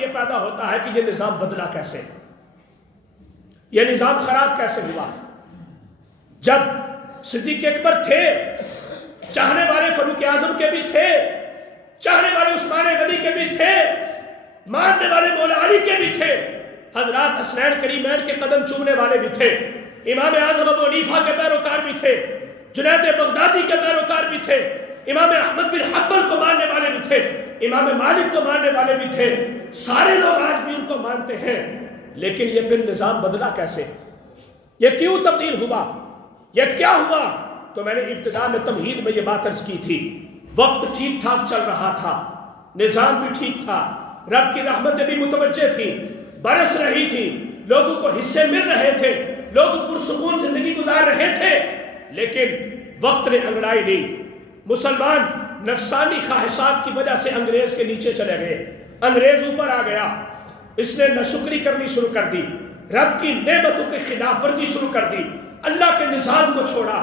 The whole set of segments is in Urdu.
یہ پیدا ہوتا ہے کہ یہ نظام بدلا کیسے، یہ نظام خراب کیسے ہوا۔ جب صدیق اکبر تھے، چاہنے والے فاروق اعظم کے بھی تھے، چاہنے والے عثمان غنی کے بھی تھے، ماننے والے مولا علی کے بھی تھے، حضرات حسنین کریمین کے قدم چومنے والے بھی تھے، امام اعظم ابو حنیفہ کے پیروکار بھی تھے، جنید بغدادی کے پیروکار بھی تھے، امام احمد بن حنبل کو ماننے والے بھی تھے، امام مالک کو ماننے والے بھی تھے، سارے لوگ آج بھی ان کو مانتے ہیں۔ لیکن یہ پھر نظام بدلا کیسے، یہ کیوں تبدیل ہوا، یہ کیا ہوا؟ تو میں نے ابتدا میں تمہید میں یہ بات عرض کی تھی، وقت ٹھیک ٹھاک چل رہا تھا، نظام بھی ٹھیک تھا، رب کی رحمتیں بھی متوجہ تھیں، برس رہی تھی، لوگوں کو حصے مل رہے تھے، لوگ پرسکون زندگی گزار رہے تھے، لیکن وقت نے انگڑائی لی۔ مسلمان نفسانی خواہشات کی وجہ سے انگریز کے نیچے چلے گئے، انگریز اوپر آ گیا، اس نے ناشکری کرنی شروع کر دی، رب کی نعمتوں کے خلاف ورزی شروع کر دی، اللہ کے نظام کو چھوڑا،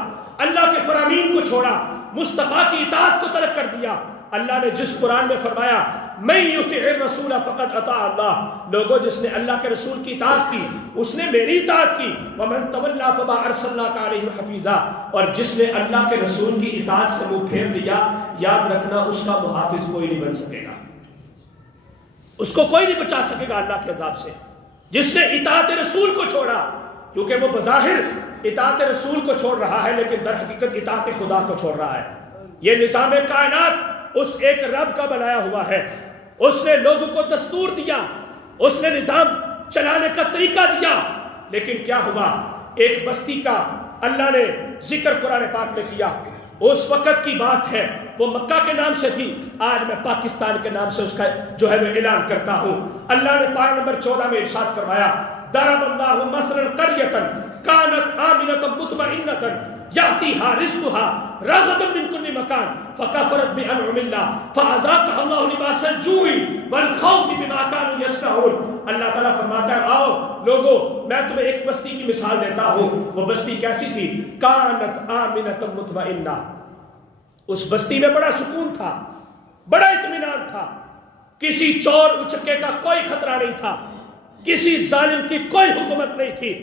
اللہ کے فرامین کو چھوڑا، مصطفیٰ کی اطاعت کو ترک کر دیا۔ اللہ نے جس قرآن میں فرمایا من یطع الرسول فقد اطاع اللہ، لوگوں جس نے اللہ کے رسول کی اطاعت کی اس نے میری اطاعت کی، ومن تولی فما ارسلناک علیہم حفیظا، اور جس نے اللہ کے رسول کی اطاعت سے منہ پھیر لیا، یاد رکھنا اس کا محافظ کوئی نہیں بن سکے گا، اس کو کوئی نہیں بچا سکے گا اللہ کے عذاب سے۔ جس نے اطاعت رسول کو چھوڑا، کیونکہ وہ بظاہر اطاعت رسول کو چھوڑ رہا ہے لیکن در حقیقت اطاعت خدا کو چھوڑ رہا ہے۔ یہ نظام کائنات اس ایک رب کا بنایا ہوا ہے، اس نے لوگوں کو دستور دیا، اس نے نظام چلانے کا طریقہ دیا، لیکن کیا ہوا؟ ایک بستی کا اللہ نے ذکر قرآن پاک میں کیا، اس وقت کی بات ہے، وہ مکہ کے نام سے تھی، آج میں پاکستان کے نام سے اس کا جو ہے وہ اعلان کرتا ہوں۔ اللہ نے پارہ نمبر 14 میں ارشاد فرمایا ضرب اللہ مثلا قریۃ کانت آمنۃ مطمئنۃ یأتیہا رزقها رغدا من کل مکان فکفرت بانعم اللہ فاذاقها اللہ لباس الجوع والخوف بما كانوا یصنعون۔ اللہ تعالیٰ فرماتا ہے آؤ لوگو میں تمہیں ایک بستی کی مثال دیتا ہوں، وہ بستی کیسی تھی؟ کانت آمنۃ مطمئنہ، اس بستی میں بڑا سکون تھا، بڑا اطمینان تھا، کسی چور اچکے کا کوئی خطرہ نہیں تھا، کسی ظالم کی کوئی حکومت نہیں تھی،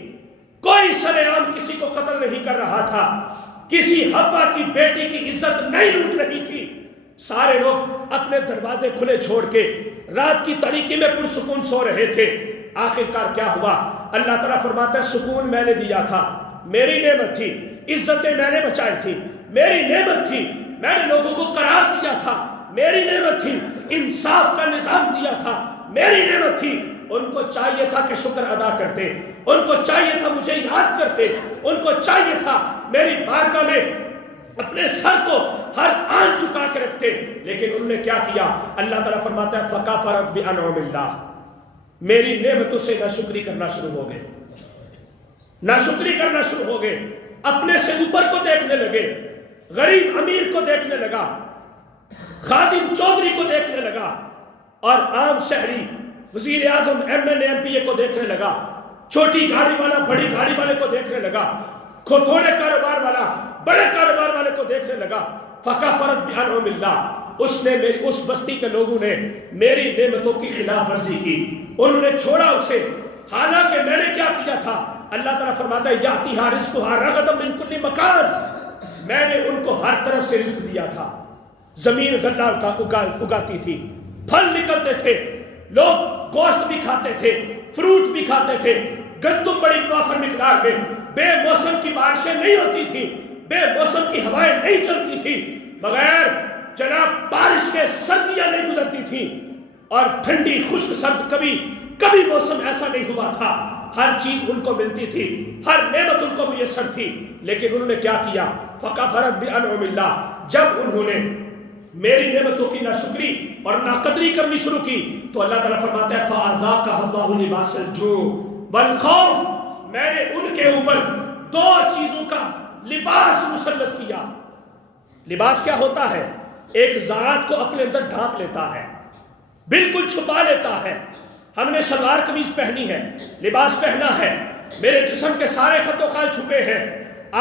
کوئی شرعام کسی کو قتل نہیں کر رہا تھا، کسی حبا کی بیٹی کی عزت نہیں لوٹ رہی تھی، سارے لوگ اپنے دروازے کھلے چھوڑ کے رات کی تاریکی میں پرسکون سو رہے تھے۔ آخرکار کیا ہوا؟ اللہ تعالیٰ فرماتا ہے سکون میں نے دیا تھا، میری نعمت تھی، عزتیں میں نے بچائی تھی، میری نعمت تھی، میں نے لوگوں کو قرار دیا تھا، میری نعمت تھی، انصاف کا نظام دیا تھا، میری نعمت تھی۔ ان کو چاہیے تھا کہ شکر ادا کرتے، ان کو چاہیے تھا مجھے یاد کرتے، ان کو چاہیے تھا میری بارگاہ میں اپنے سر کو ہر آن چکا کے رکھتے، لیکن انہوں نے کیا کیا؟ اللہ تعالیٰ فرماتا ہے فَكَفَرَتْ بِأَنْعُمِ اللَّهِ، میری نعمتوں سے ناشکری کرنا شروع ہو گئے، ناشکری کرنا شروع ہو گئے، اپنے سے اوپر کو دیکھنے لگے، غریب امیر کو دیکھنے لگا، خادم چودھری کو دیکھنے لگا، اور عام شہری وزیر اعظم M L A M P A کو دیکھنے لگا، چھوٹی گاڑی والا بڑی گاڑی والے کو دیکھنے لگا، تھوڑے کاروبار والا بڑے کاروبار والے کو دیکھنے لگا۔ فَكَفَرَتْ بِأَنْعُمِ اللَّهِ، اس بستی کے لوگوں نے میری نعمتوں کی خلاف ورزی کی، انہوں نے چھوڑا اسے، حالانکہ میں نے کیا کیا تھا؟ اللہ تعالیٰ فرماتا ہے یَأْتِیہا رِزْقُهَا رَغَدًا مِنْ كُلِّ مَکان، میں نے ان کو ہر طرف سے رزق دیا تھا، زمین غلہ اگاتی تھی، پھل نکلتے تھے، لوگ گوشت بھی کھاتے تھے، فروٹ بھی کھاتے تھے، گندم بڑی وافر مقدار میں، بے موسم کی بارشیں نہیں ہوتی تھی، بے موسم کی ہوائیں نہیں چلتی تھی، بغیر جناب بارش کے سردیاں نہیں گزرتی تھی، اور ٹھنڈی خشک سرد کبھی موسم ایسا نہیں ہوا تھا، ہر چیز ان کو ملتی تھی، ہر نعمت ان کو میسر تھی، لیکن انہوں نے کیا کیا؟ فَكَفَرَتْ بِأَنْعُمِ اللَّهِ، جب انہوں نے میری نعمتوں کی ناشکری اور ناقدری کرنی شروع کی تو اللہ تعالیٰ فرماتا ہے فَأَذَاقَهَا اللَّهُ لِبَاسَ الْجُوعِ وَالْخَوْفِ، میں نے ان کے اوپر دو چیزوں کا لباس مسلط کیا۔ لباس کیا ہوتا ہے؟ ایک ذات کو اپنے اندر ڈھانپ لیتا ہے، بالکل چھپا لیتا ہے۔ ہم نے شلوار قمیض پہنی ہے، لباس پہنا ہے، میرے جسم کے سارے خط و خال چھپے ہیں،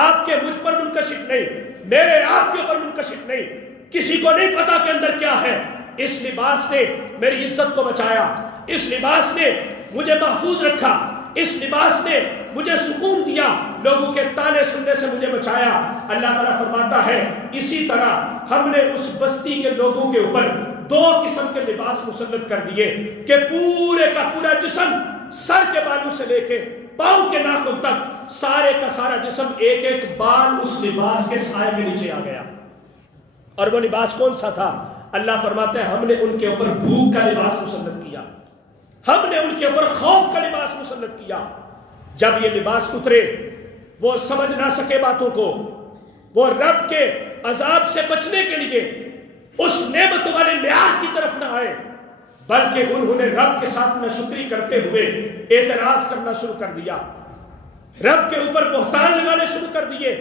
آپ کے مجھ پر منکشف نہیں، میرے آپ کے اوپر منکشف نہیں، کسی کو نہیں پتا کہ اندر کیا ہے، اس لباس نے میری عزت کو بچایا، اس لباس نے مجھے محفوظ رکھا، اس لباس نے مجھے سکون دیا، لوگوں کے تانے سننے سے مجھے بچایا۔ اللہ تعالیٰ فرماتا ہے اسی طرح ہم نے اس بستی کے لوگوں کے اوپر دو قسم کے لباس مسلط کر دیے کہ پورے کا پورا جسم، سر کے بالوں سے لے کے پاؤں کے ناخن تک، سارے کا سارا جسم ایک ایک بال اس لباس کے سائے کے نیچے آ گیا۔ اور وہ لباس کون سا تھا؟ اللہ فرماتے ہیں ہم نے ان کے اوپر بھوک کا لباس مسلط کیا، ہم نے ان کے اوپر خوف کا لباس مسلط کیا۔ جب یہ لباس اترے، وہ سمجھ نہ سکے باتوں کو، وہ رب کے عذاب سے بچنے کے لیے اس نعمت والے معیار کی طرف نہ آئے، بلکہ انہوں نے رب کے ساتھ ناشکری کرتے ہوئے اعتراض کرنا شروع کر دیا، رب کے اوپر بہتان لگانے شروع کر دیے۔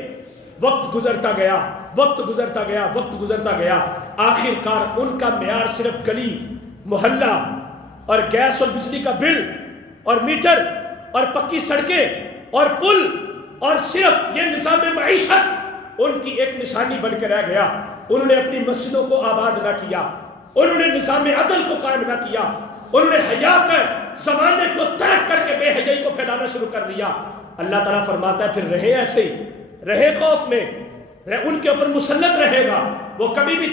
وقت گزرتا گیا، وقت گزرتا گیا، وقت گزرتا گیا، آخر کار ان کا معیار صرف گلی محلہ اور گیس اور بجلی کا بل اور میٹر اور پکی سڑکیں اور پل اور صرف یہ نظام معیشت ان کی ایک نشانی بن کے رہ گیا۔ انہوں نے اپنی مسجدوں کو آباد نہ کیا، انہوں نے نظام عدل کو قائم نہ کیا، انہوں نے حیا کر زمانے کو ترک کر کے بے حیائی کو پھیلانا شروع کر دیا۔ اللہ تعالیٰ فرماتا ہے پھر رہے ایسے ہی، رہے خوف میں، ان کے اوپر مسلط رہے گا، وہ کبھی بھی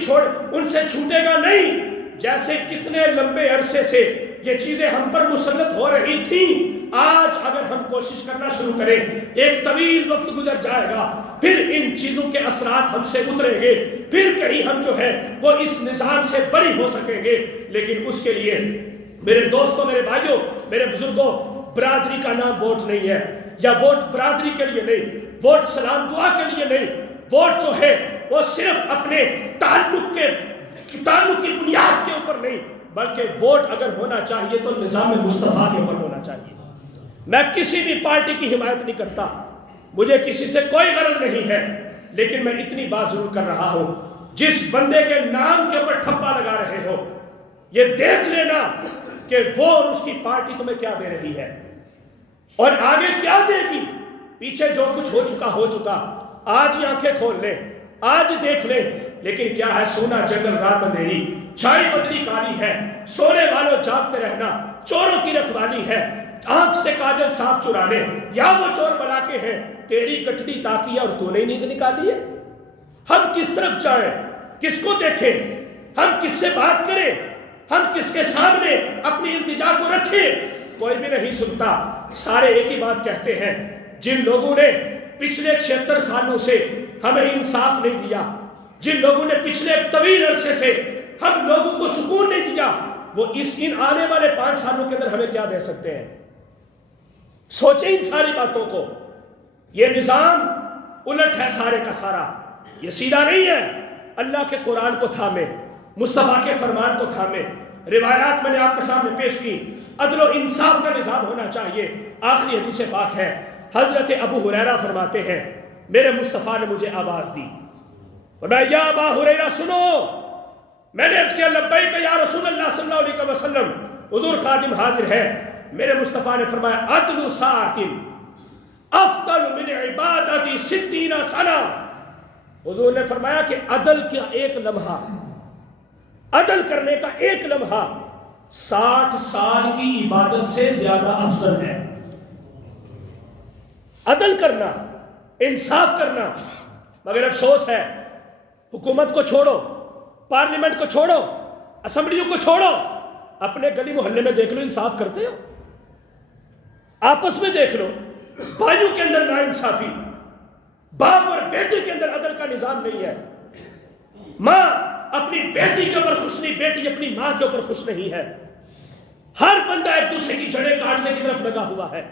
ان سے چھوٹے گا نہیں۔ جیسے کتنے لمبے عرصے سے یہ چیزیں ہم پر مسلط ہو رہی تھیں، آج اگر ہم کوشش کرنا شروع کریں، ایک طویل وقت گزر جائے گا، پھر ان چیزوں کے اثرات ہم سے اتریں گے، پھر کہیں ہم جو ہے وہ اس نظام سے بری ہو سکیں گے۔ لیکن اس کے لیے میرے دوستوں، میرے بھائیوں، میرے بزرگوں، برادری کا نام ووٹ نہیں ہے، یا ووٹ برادری کے لیے نہیں، ووٹ سلام دعا کے لیے نہیں، ووٹ جو ہے وہ صرف اپنے تعلق کی بنیاد کے اوپر نہیں، بلکہ ووٹ اگر ہونا چاہیے تو نظام مصطفیٰ کے اوپر ہونا چاہیے۔ میں کسی بھی پارٹی کی حمایت نہیں کرتا، مجھے کسی سے کوئی غرض نہیں ہے، لیکن میں اتنی بات ضرور کر رہا ہوں، جس بندے کے نام کے اوپر ٹھپا لگا رہے ہو، یہ دیکھ لینا کہ وہ اور اس کی پارٹی تمہیں کیا دے رہی ہے اور آگے کیا دے گی۔ پیچھے جو کچھ ہو چکا ہو چکا، آج ہی آنکھیں کھول لیں، آج دیکھ لیں، لیکن کیا ہے؟ سونا جنگل رات اندھیری، چھائی بدلی کالی ہے، سونے والوں جاگتے رہنا، چوروں کی رکھوالی ہے، آنکھ سے کاجل صاف چرا لے، یا وہ چور بلا کے ہیں، تیری گٹھڑی تاکی ہے اور تو نے نیند نکالی ہے۔ ہم کس طرف جائیں، کس کو دیکھیں، ہم کس سے بات کریں، ہم کس کے سامنے اپنی التجا کو رکھیں؟ کوئی بھی نہیں سنتا۔ سارے ایک ہی بات کہتے ہیں، جن لوگوں نے پچھلے 76 سالوں سے ہمیں انصاف نہیں دیا، جن لوگوں نے پچھلے ایک طویل عرصے سے ہم لوگوں کو سکون نہیں دیا، وہ ان آنے والے 5 سالوں کے اندر ہمیں کیا دے سکتے ہیں؟ سوچیں ان ساری باتوں کو۔ یہ نظام الٹ ہے سارے کا سارا، یہ سیدھا نہیں ہے۔ اللہ کے قرآن کو تھامے، مصطفیٰ کے فرمان کو تھامے، روایات میں نے آپ کے سامنے پیش کی، عدل و انصاف کا نظام ہونا چاہیے۔ آخری حدیث پاک ہے، حضرت ابو ہریرہ فرماتے ہیں میرے مصطفیٰ نے مجھے آواز دی، فرمایا یا ابا ہریرہ سنو۔ میں نے عرض کیا لبیک یا رسول اللہ صلی اللہ علیہ وسلم، حضور خادم حاضر ہے۔ میرے مصطفیٰ نے فرمایا عدل ساعت افضل من عبادت 60 سنہ۔ حضور نے فرمایا کہ عدل کا ایک لمحہ، عدل کرنے کا ایک لمحہ 60 سال کی عبادت سے زیادہ افضل ہے۔ عدل کرنا، انصاف کرنا، مگر افسوس ہے حکومت کو چھوڑو، پارلیمنٹ کو چھوڑو، اسمبلیوں کو چھوڑو، اپنے گلی محلے میں دیکھ لو انصاف کرتے ہو؟ آپس میں دیکھ لو، بھائیوں کے اندر ناانصافی، باپ اور بیٹے کے اندر عدل کا نظام نہیں ہے، ماں اپنی بیٹی کے اوپر خوش نہیں، بیٹی اپنی ماں کے اوپر خوش نہیں ہے، ہر بندہ ایک دوسرے کی جڑیں کاٹنے کی طرف لگا ہوا ہے۔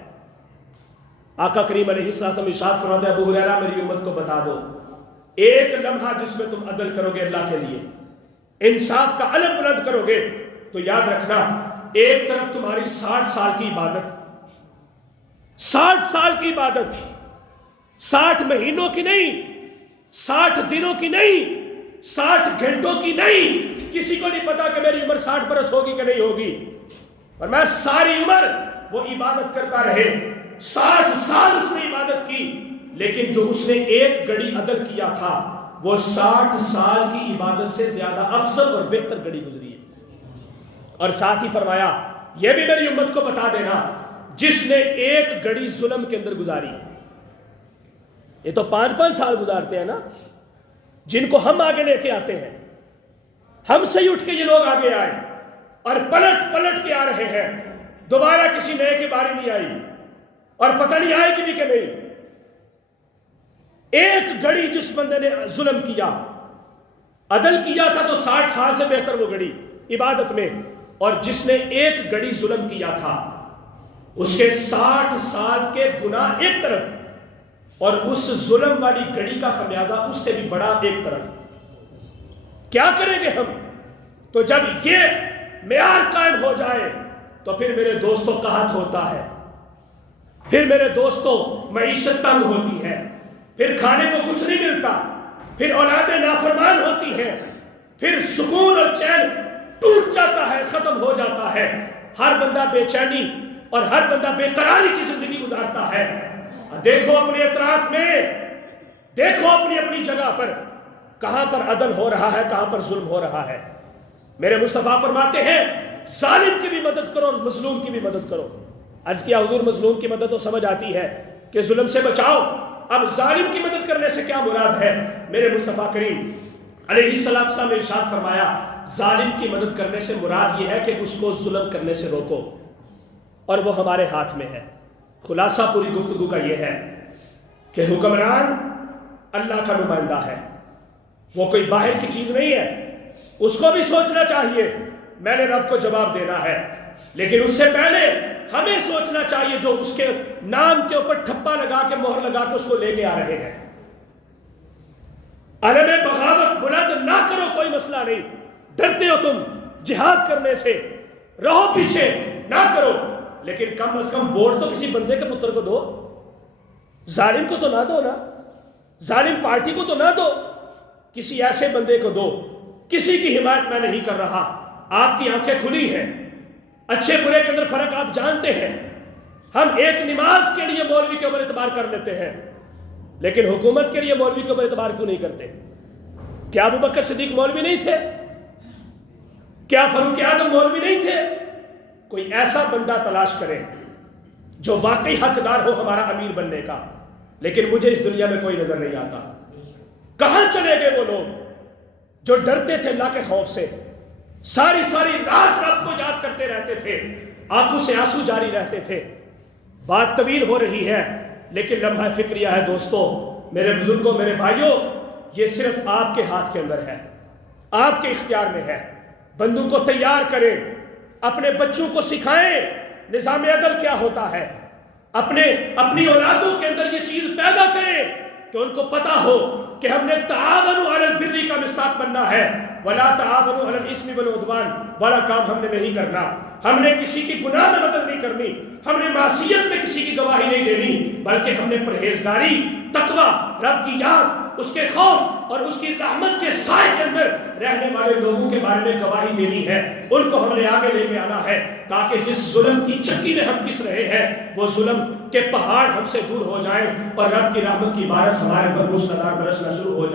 آقا کریم علیہ السلام ارشاد فرماتے ہیں ابو ہریرہ میری امت کو بتا دو، ایک لمحہ جس میں تم عدل کرو گے اللہ کے لیے، انصاف کا علم بلند کرو گے، تو یاد رکھنا ایک طرف تمہاری 60 سال کی عبادت، 60 سال کی عبادت، 60 مہینوں کی نہیں، 60 دنوں کی نہیں، 60 گھنٹوں کی نہیں۔ کسی کو نہیں پتا کہ میری عمر 60 برس ہوگی کہ نہیں ہوگی، اور میں ساری عمر وہ عبادت کرتا رہے، 60 سال اس نے عبادت کی، لیکن جو اس نے ایک گھڑی عدل کیا تھا، وہ 60 سال کی عبادت سے زیادہ افضل اور بہتر گھڑی گزری ہے۔ اور ساتھ ہی فرمایا یہ بھی میری امت کو بتا دینا جس نے ایک گھڑی ظلم کے اندر گزاری، یہ تو 5-5 سال گزارتے ہیں نا، جن کو ہم آگے لے کے آتے ہیں، ہم سے ہی اٹھ کے یہ لوگ آگے آئے اور پلٹ پلٹ کے آ رہے ہیں، دوبارہ کسی نئے کی باری نہیں آئی اور پتہ نہیں آئے گی بھی کہ نہیں۔ ایک گھڑی جس بندے نے ظلم کیا، عدل کیا تھا تو 60 سال سے بہتر وہ گھڑی عبادت میں، اور جس نے ایک گھڑی ظلم کیا تھا اس کے 60 سال کے گناہ ایک طرف اور اس ظلم والی گھڑی کا خمیازہ اس سے بھی بڑا ایک طرف۔ کیا کریں گے ہم؟ تو جب یہ معیار قائم ہو جائے تو پھر میرے دوستوں قحط ہوتا ہے، پھر میرے دوستوں معیشت تنگ ہوتی ہے، پھر کھانے کو کچھ نہیں ملتا، پھر اولادیں نافرمان ہوتی ہیں، پھر سکون اور چین ٹوٹ جاتا ہے، ختم ہو جاتا ہے، ہر بندہ بے چینی اور ہر بندہ بے قراری کی زندگی گزارتا ہے۔ دیکھو اپنے اطراف میں، دیکھو اپنی اپنی جگہ پر کہاں پر عدل ہو رہا ہے، کہاں پر ظلم ہو رہا ہے۔ میرے مصطفیٰ فرماتے ہیں ظالم کی بھی مدد کرو اور مظلوم کی بھی مدد کرو۔ عرض کیا حضور مظلوم کی مدد تو سمجھ آتی ہے کہ ظلم سے بچاؤ، اب ظالم کی مدد کرنے سے کیا مراد ہے؟ میرے مصطفیٰ کریم علیہ السلام نے ارشاد فرمایا ظالم کی مدد کرنے سے مراد یہ ہے کہ اس کو ظلم کرنے سے روکو، اور وہ ہمارے ہاتھ میں ہے۔ خلاصہ پوری گفتگو کا یہ ہے کہ حکمران اللہ کا نمائندہ ہے، وہ کوئی باہر کی چیز نہیں ہے۔ اس کو بھی سوچنا چاہیے میں نے رب کو جواب دینا ہے، لیکن اس سے پہلے ہمیں سوچنا چاہیے جو اس کے نام کے اوپر ٹھپا لگا کے مہر لگا کے اس کو لے کے آ رہے ہیں۔ علم بغاوت بلند نہ کرو، کوئی مسئلہ نہیں، ڈرتے ہو تم جہاد کرنے سے، رہو پیچھے، نہ کرو، لیکن کم از کم ووٹ تو کسی بندے کے پتر کو دو، ظالم کو تو نہ دو نا، ظالم پارٹی کو تو نہ دو، کسی ایسے بندے کو دو۔ کسی کی حمایت میں نہیں کر رہا، آپ کی آنکھیں کھلی ہیں، اچھے برے کے اندر فرق آپ جانتے ہیں۔ ہم ایک نماز کے لیے مولوی کے اوپر اعتبار کر لیتے ہیں، لیکن حکومت کے لیے مولوی کے اوپر اعتبار کیوں نہیں کرتے؟ کیا ابو بکر صدیق مولوی نہیں تھے؟ کیا فاروق اعظم مولوی نہیں تھے؟ کوئی ایسا بندہ تلاش کرے جو واقعی حقدار ہو ہمارا امیر بننے کا، لیکن مجھے اس دنیا میں کوئی نظر نہیں آتا۔ کہاں چلے گئے وہ لوگ جو ڈرتے تھے اللہ کے خوف سے، ساری رات رب کو یاد کرتے رہتے تھے، آنکھوں سے آنسو جاری رہتے تھے؟ بات طویل ہو رہی ہے لیکن لمحہ فکریہ ہے دوستو، میرے بزرگوں، میرے بھائیوں، یہ صرف آپ کے ہاتھ کے اندر ہے، آپ کے اختیار میں ہے۔ بندوں کو تیار کریں، اپنے بچوں کو سکھائیں نظام عدل کیا ہوتا ہے، اپنی اولادوں کے اندر یہ چیز پیدا کریں کہ ان کو پتا ہو کہ ہم نے تعاونوا علی البر کا مصداق بننا ہے، ولا تعاونوا علی الاثم والعدوان والا کام ہم نے نہیں کرنا۔ ہم نے کسی کی گناہ میں مدد نہیں کرنی، ہم نے معصیت میں کسی کی گواہی نہیں دینی، بلکہ ہم نے پرہیزگاری، تقوی، رب کی یاد، اس کے خوف اور اس کی رحمت کے سائے کے اندر رہنے والے لوگوں کے بارے میں گواہی دینی ہے۔ ان کو ہم نے آگے لے کے آنا ہے تاکہ جس ظلم کی چکی میں ہم پس رہے ہیں وہ ظلم کے پہاڑ ہم سے دور ہو جائیں اور رب کی رحمت کی بارش ہمارے پر موسلادھار برسنا شروع ہو جائے۔